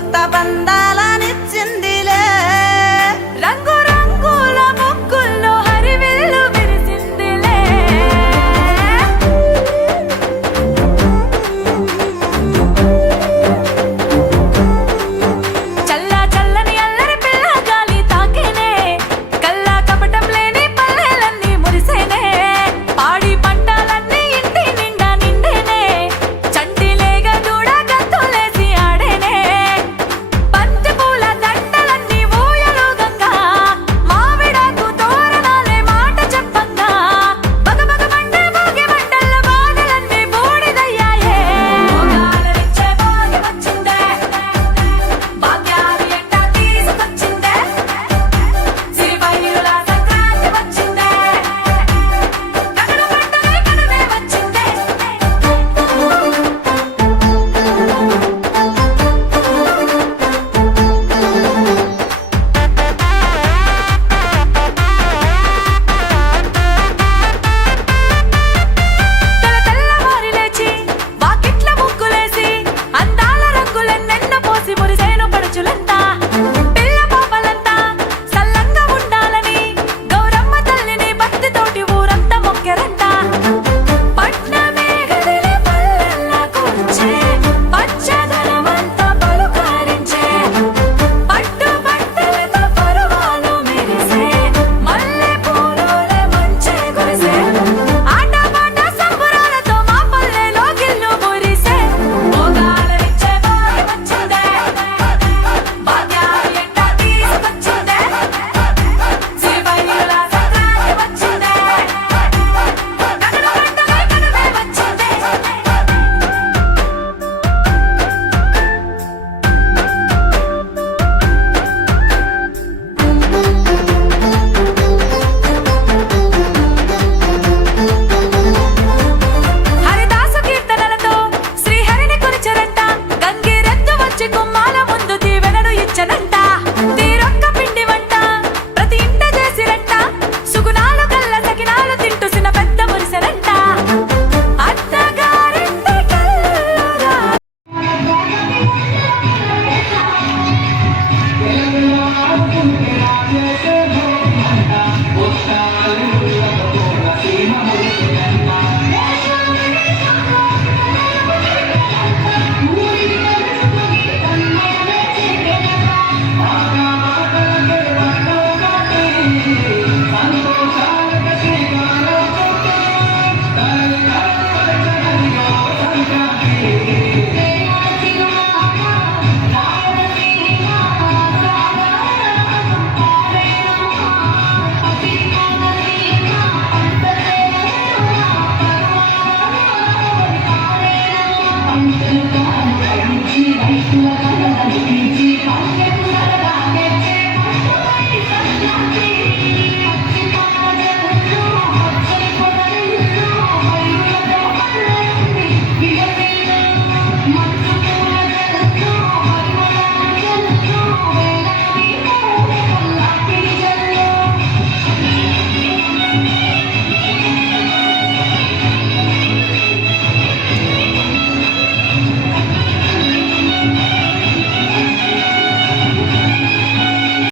కొత్త బంధాలనిచ్చిందిలే రంగు రంగుల ముగ్గుల్లో హరివిల్లు విరిసిందిలే చల్లా చల్లని అల్లరి పిల్ల గాలి తాకేనే కల్లా కపటం లేని పల్లెలన్నీ మురిసేనే పాడి పంటలన్నీ ఇంటి నిండా నిండేనే చంటి లేగ దూడ గంతులేసి ఆడేనే బంతి పూల దండలన్నీ ఊయలు గంగా మావిడాకు తోరణాలే మాట చెప్పంగా బగబగ మండే భోగి మంటల బాధలన్నీ బూడిదయ్యాయే మోగాలనిచ్చే భోగి వచ్చిందే భాగ్యాలు ఎంట తీసుకొచ్చిందే సిరిబయ్యుల సంక్రాంతి వచ్చిందే కనుల పండుగ కనుమే వచ్చిందే తెల్లవారి లేచి వాకిట్ల ముగ్గులేసి అందాల రంగులెన్నెన్నో పోసి మురిసేను పడుచులంతా పిల్ల పాపలంతా సల్లంగా ఉండాలని గౌరమ్మ తల్లిని భక్తితోటి ఊరంతా మొక్కెరంట పట్నమే గదిలే పల్లెల్లా కూర్చే పచ్చదనమంతా పలుకరించే పట్టు బట్టలతో పరువాలు మెరిసే మల్లె పూలోలే మంచే కురిసే ఆట పాట సంబరాలతో మా పల్లెలో గిల్లు మురిసే మోగాలనిచ్చే భోగి వచ్చిందే భాగ్యాలు ఎంట తీసుకొచ్చిందే సిరిబయ్యుల సంక్రాంతి వచ్చిందే కనుల పండుగ కనుమే వచ్చిందే హరిదాసు కీర్తనలతో శ్రీహరిని కొలిచెరంట గంగిరెద్దు వచ్చి గుమ్మాల ముందు దీవెనలు ఇచ్చనంట తీరొక్క పిండి వంట ప్రతి ఇంట చేసిరంట సుగుణాలు కల్ల సకినాలు తింటూ సిన పెద్ద మురిసెనంట అత్తగారింటి కల్లురా సంతోషాలకు శ్రీకారం చుట్టే